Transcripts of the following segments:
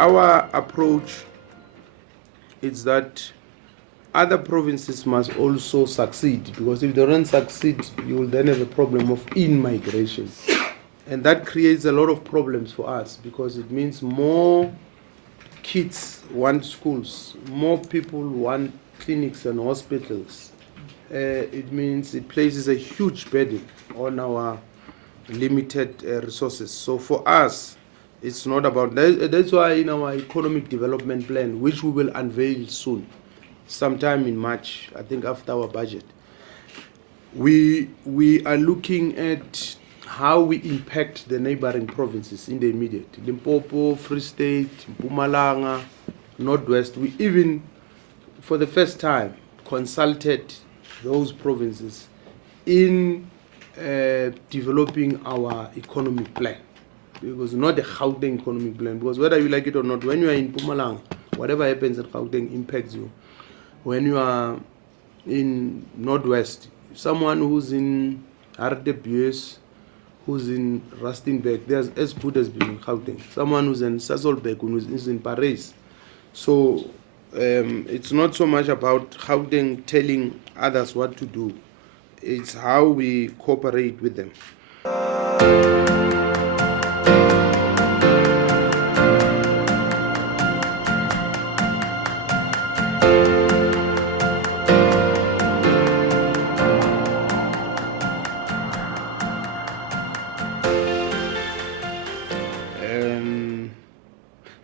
Our approach is that other provinces must also succeed, because if they don't succeed, you will then have a problem of in-migration. And that creates a lot of problems for us, because it means more kids want schools, more people want clinics and hospitals. It means it places a huge burden on our limited resources. So for us, it's not about that. That's why in our economic development plan, which we will unveil soon, sometime in March, I think after our budget, we are looking at how we impact the neighboring provinces in the immediate. Limpopo, Free State, Mpumalanga, Northwest. We even, for the first time, consulted those provinces in developing our economic plan. It was not a Gauteng economic plan, because whether you like it or not, when you are in Mpumalanga, whatever happens at Gauteng impacts you. When you are in Northwest, someone who's in Hartbeespoort, who's in Rustenburg, they're as good as being in Gauteng. Someone who's in Sasolburg, who's in Paris. So it's not so much about Gauteng telling others what to do. It's how we cooperate with them.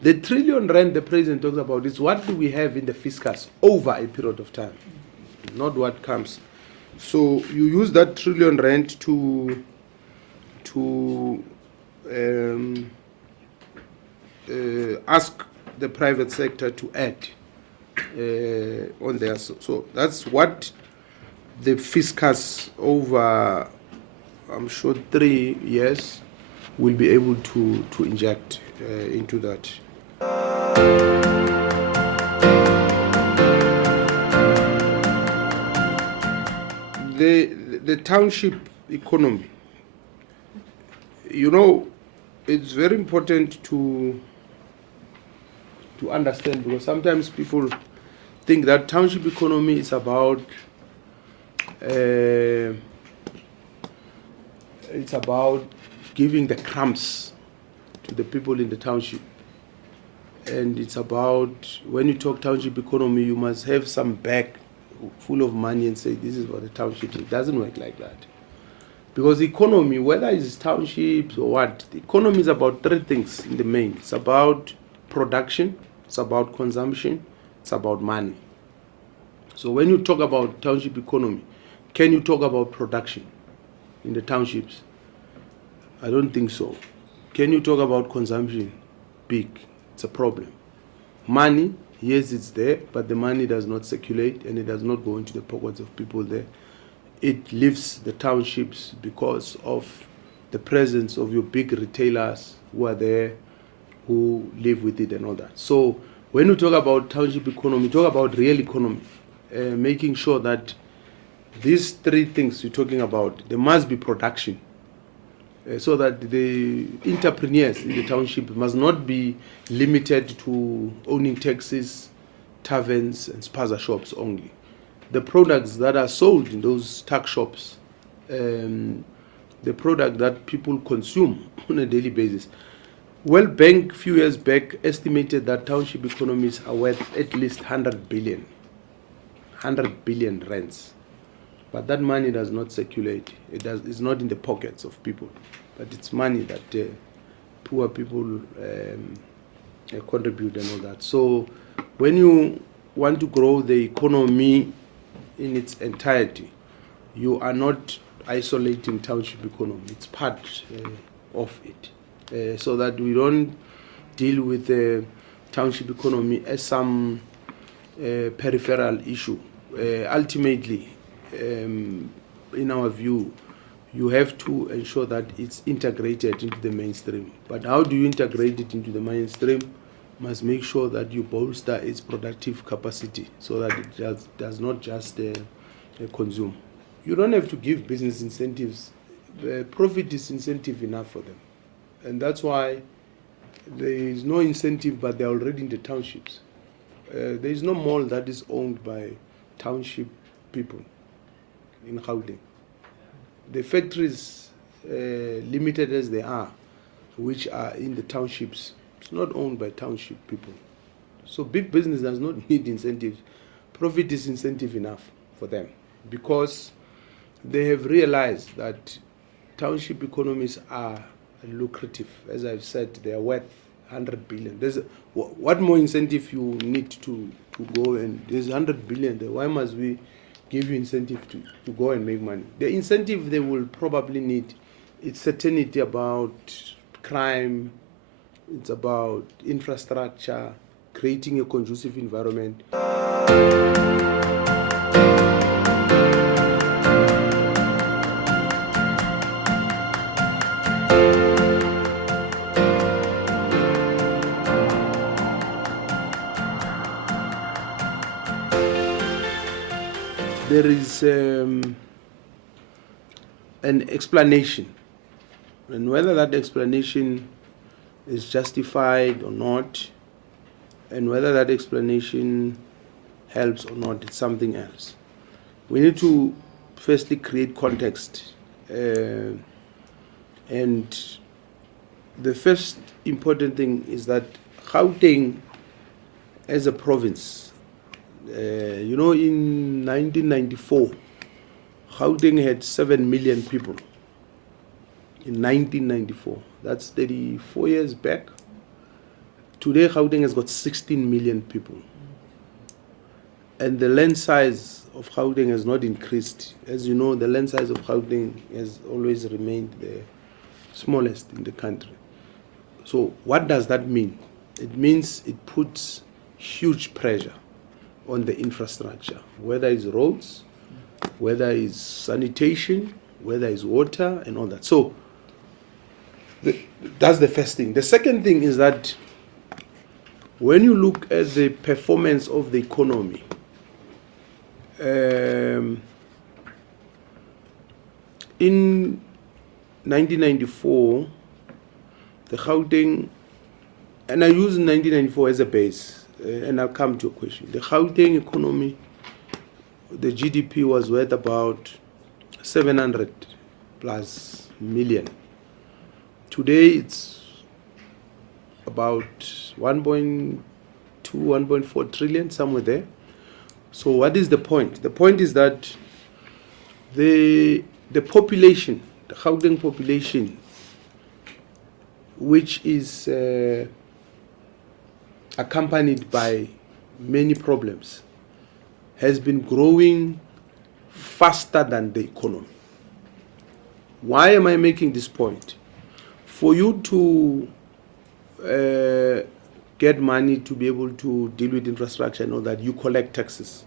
The trillion rand the president talks about is what do we have in the fiscus over a period of time, not what comes. So you use that trillion rand to ask the private sector to add on there. So that's what the fiscus over, I'm sure, 3 years will be able to inject into that. The township economy, it's very important to understand, because sometimes people think that township economy is about giving the crumbs to the people in the township. And it's about, when you talk township economy, you must have some bag full of money and say, this is what the township is. It doesn't work like that. Because economy, whether it's townships or what, the economy is about 3 things in the main. It's about production, it's about consumption, it's about money. So when you talk about township economy, can you talk about production in the townships? I don't think so. Can you talk about consumption? Big. It's a problem. Money, yes, it's there, but the money does not circulate and it does not go into the pockets of people there. It leaves the townships because of the presence of your big retailers who are there, who live with it and all that. So when you talk about township economy, talk about real economy, making sure that these 3 things you're talking about, there must be production. So that the entrepreneurs in the township must not be limited to owning taxis, taverns, and spaza shops only. The products that are sold in those tuck shops, the product that people consume on a daily basis. World Bank a few years back estimated that township economies are worth at least 100 billion rands. But that money does not circulate. It's not in the pockets of people, but it's money that poor people contribute and all that. So when you want to grow the economy in its entirety, you are not isolating township economy. It's part of it, so that we don't deal with the township economy as some peripheral issue. Ultimately, in our view, you have to ensure that it's integrated into the mainstream. But how do you integrate it into the mainstream? Must make sure that you bolster its productive capacity so that it does not just consume. You don't have to give business incentives. Profit is incentive enough for them. And that's why There is no incentive, but they're already in the townships. There is no mall that is owned by township people in Gauteng. The factories, limited as they are, which are in the townships, it's not owned by township people. So big business does not need incentives. Profit is incentive enough for them because they have realized that township economies are lucrative. As I've said, they are worth 100 billion. What more incentive you need to go, and there's 100 billion there. Why must we give you incentive to go and make money? The incentive they will probably need, it's certainty about crime, it's about infrastructure, creating a conducive environment. There is an explanation, and whether that explanation is justified or not, and whether that explanation helps or not, it's something else. We need to firstly create context, and the first important thing is that Gauteng as a province, in 1994, Gauteng had 7 million people. In 1994, that's 34 years back. Today, Gauteng has got 16 million people. And the land size of Gauteng has not increased. As you know, the land size of Gauteng has always remained the smallest in the country. So what does that mean? It means it puts huge pressure on the infrastructure, whether it's roads, whether it's sanitation, whether it's water and all that. So that's the first thing. The second thing is that when you look at the performance of the economy, in 1994, the Gauteng, and I use 1994 as a base, and I'll come to a question. The Gauteng economy, the GDP was worth about 700 plus million. Today it's about 1.2, 1.4 trillion, somewhere there. So what is the point? The point is that the population, the Gauteng population, which is accompanied by many problems, has been growing faster than the economy. Why am I making this point? For you to get money to be able to deal with infrastructure and all that, you collect taxes.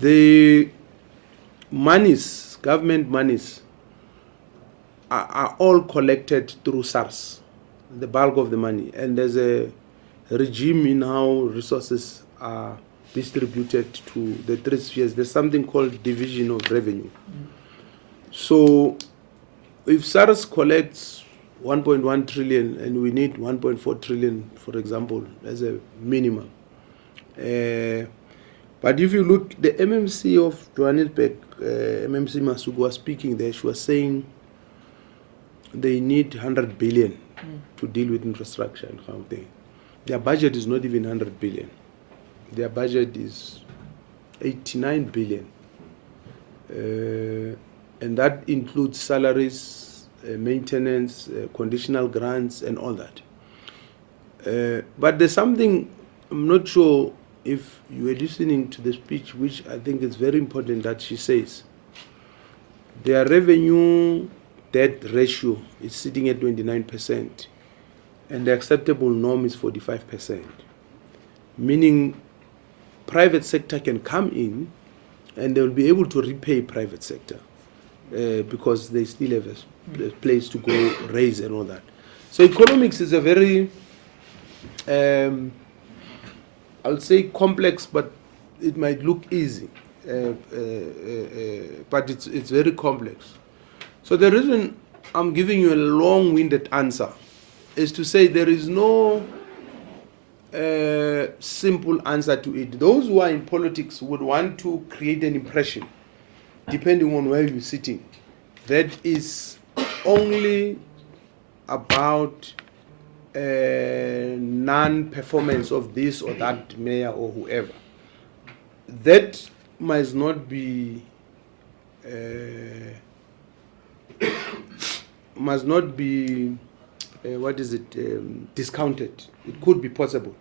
The monies, government monies, are all collected through SARS, the bulk of the money. And there's a regime in how resources are distributed to the three spheres. There's something called division of revenue. So if SARS collects 1.1 trillion and we need 1.4 trillion, for example, as a minimum. But if you look, the MMC of Johannesburg, MMC Masuku was speaking there, she was saying they need 100 billion to deal with infrastructure and Gauteng. Their budget is not even 100 billion. Their budget is 89 billion. And that includes salaries, maintenance, conditional grants, and all that. But there's something, I'm not sure if you were listening to the speech, which I think is very important, that she says their revenue debt ratio is sitting at 29%, and the acceptable norm is 45%, meaning private sector can come in and they will be able to repay private sector because they still have a place to go raise and all that. So economics is a very, I'll say complex, but it might look easy, but it's very complex. So the reason I'm giving you a long-winded answer is to say there is no simple answer to it. Those who are in politics would want to create an impression, depending on where you're sitting, that is only about non-performance of this or that mayor or whoever. That must not be discounted. It could be possible.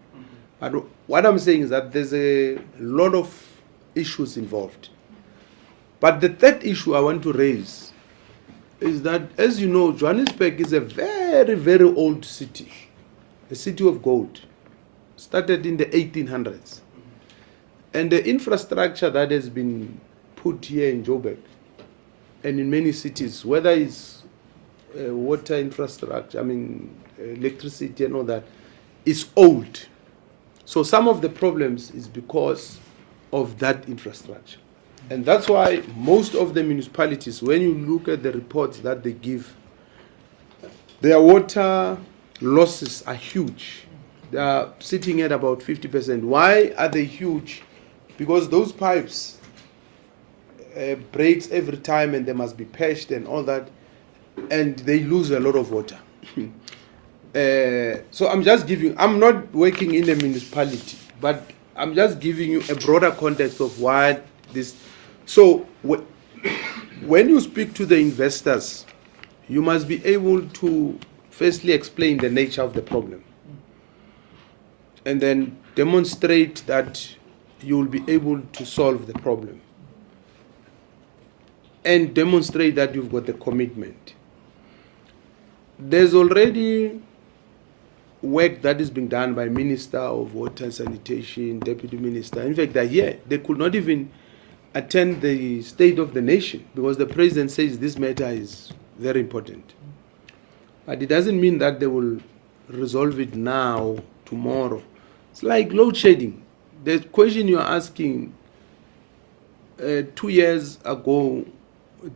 But what I'm saying is that there's a lot of issues involved. But the third issue I want to raise is that, as you know, Johannesburg is a very, very old city, a city of gold, started in the 1800s. And the infrastructure that has been put here in Joburg and in many cities, whether it's water infrastructure, electricity and all that, is old. So some of the problems is because of that infrastructure. And that's why most of the municipalities, when you look at the reports that they give, their water losses are huge. They are sitting at about 50%. Why are they huge? Because those pipes breaks every time and they must be patched and all that, and they lose a lot of water. So I'm not working in a municipality, but I'm just giving you a broader context of why this. So when you speak to the investors, you must be able to firstly explain the nature of the problem and then demonstrate that you will be able to solve the problem and demonstrate that you've got the commitment. There's already work that is being done by Minister of Water and Sanitation, Deputy Minister. In fact, they're here. They could not even attend the State of the Nation because the President says this matter is very important. But it doesn't mean that they will resolve it now, tomorrow. It's like load shedding. The question you're asking, 2 years ago,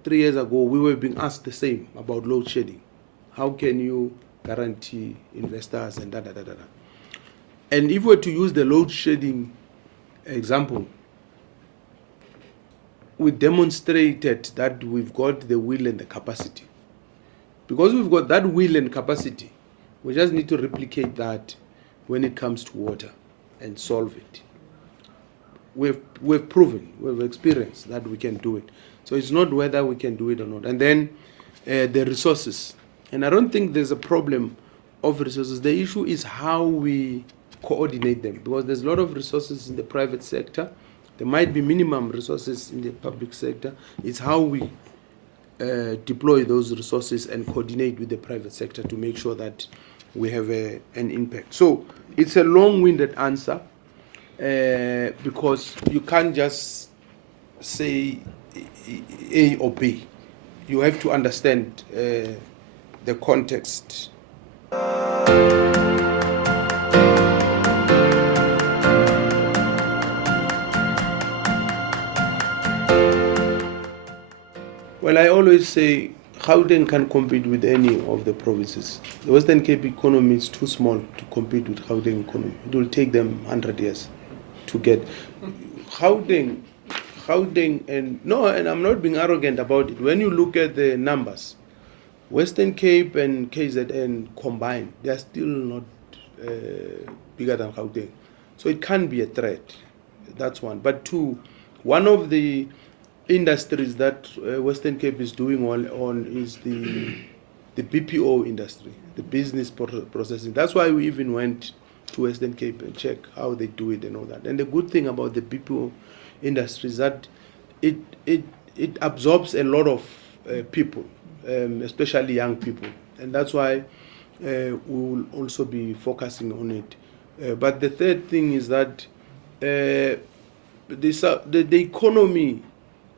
3 years ago, we were being asked the same about load shedding. How can you guarantee investors and da da da da da? And if we were to use the load shedding example, we demonstrated that we've got the will and the capacity. Because we've got that will and capacity, we just need to replicate that when it comes to water and solve it. We've proven, we've experienced that we can do it. So it's not whether we can do it or not. And then the resources. And I don't think there's a problem of resources. The issue is how we coordinate them, because there's a lot of resources in the private sector. There might be minimum resources in the public sector. It's how we deploy those resources and coordinate with the private sector to make sure that we have an impact. So it's a long-winded answer because you can't just say A or B. You have to understand the context. Well, I always say Gauteng can compete with any of the provinces. The Western Cape economy is too small to compete with Gauteng economy. It will take them 100 years to get Gauteng, and I'm not being arrogant about it. When you look at the numbers, Western Cape and KZN combined, they are still not bigger than Gauteng. So it can be a threat. That's one. But two, one of the industries that Western Cape is doing well on is the BPO industry, the business processing. That's why we even went to Western Cape and check how they do it and all that. And the good thing about the BPO industry is that it absorbs a lot of people, especially young people. And that's why we will also be focusing on it. But the third thing is that the economy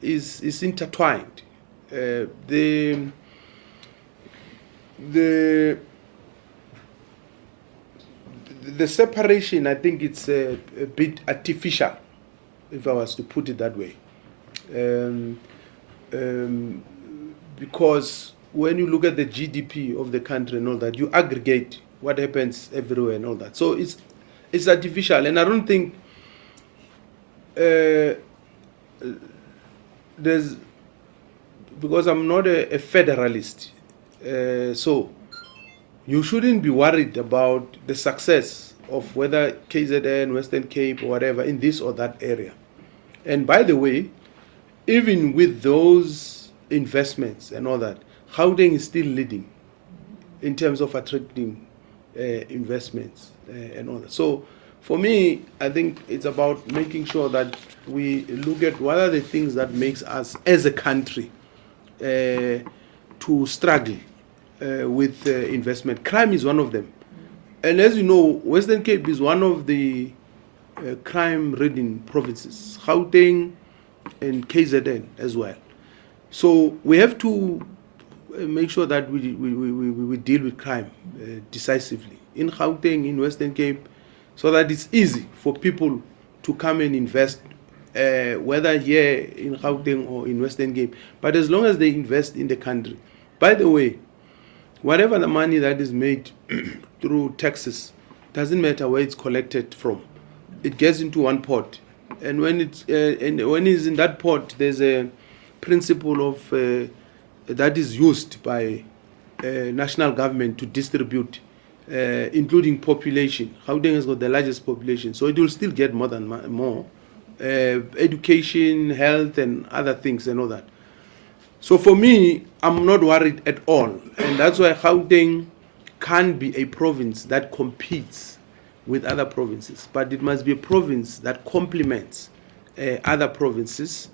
is intertwined. The separation, I think it's a bit artificial, if I was to put it that way. Because when you look at the GDP of the country and all that, you aggregate what happens everywhere and all that. So it's artificial, and I don't think there's, because I'm not a federalist, so you shouldn't be worried about the success of whether KZN, Western Cape, or whatever in this or that area. And by the way, even with those investments and all that, Gauteng is still leading in terms of attracting investments and all that. So for me, I think it's about making sure that we look at what are the things that makes us as a country to struggle with investment. Crime is one of them. And as you know, Western Cape is one of the crime-ridden provinces, Gauteng and KZN as well. So we have to make sure that we deal with crime decisively in Gauteng, in Western Cape, so that it's easy for people to come and invest, whether here in Gauteng or in Western Cape. But as long as they invest in the country. By the way, whatever the money that is made through taxes, doesn't matter where it's collected from. It gets into one pot, and when it's in that pot, there's a principle of that is used by national government to distribute, including population. Gauteng has got the largest population, so it will still get more education, health, and other things and all that. So for me, I'm not worried at all, and that's why Gauteng can be a province that competes with other provinces, but it must be a province that complements other provinces,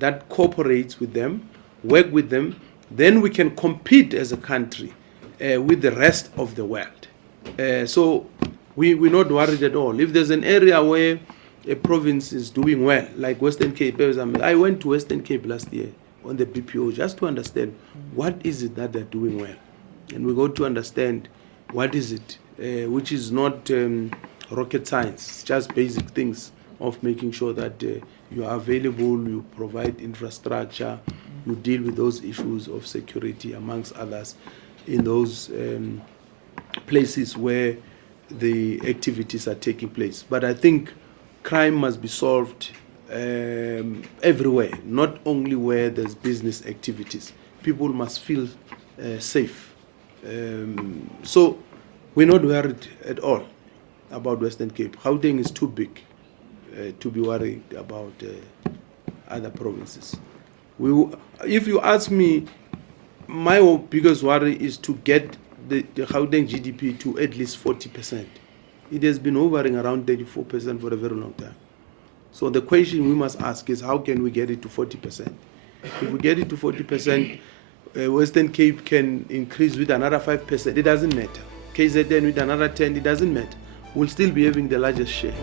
that cooperates with them, work with them. Then we can compete as a country with the rest of the world. So we're not worried at all. If there's an area where a province is doing well, like Western Cape, I went to Western Cape last year on the BPO just to understand what is it that they're doing well. And we got to understand what is it, which is not rocket science, just basic things of making sure that you are available, you provide infrastructure, you deal with those issues of security, amongst others, in those places where the activities are taking place. But I think crime must be solved everywhere, not only where there's business activities. People must feel safe. So we're not worried at all about Western Cape. Gauteng is too big to be worried about other provinces. If you ask me, my biggest worry is to get the Gauteng GDP to at least 40%. It has been hovering around 34% for a very long time. So the question we must ask is, how can we get it to 40%? If we get it to 40%, Western Cape can increase with another 5%. It doesn't matter. KZN with another 10%. It doesn't matter. We'll still be having the largest share.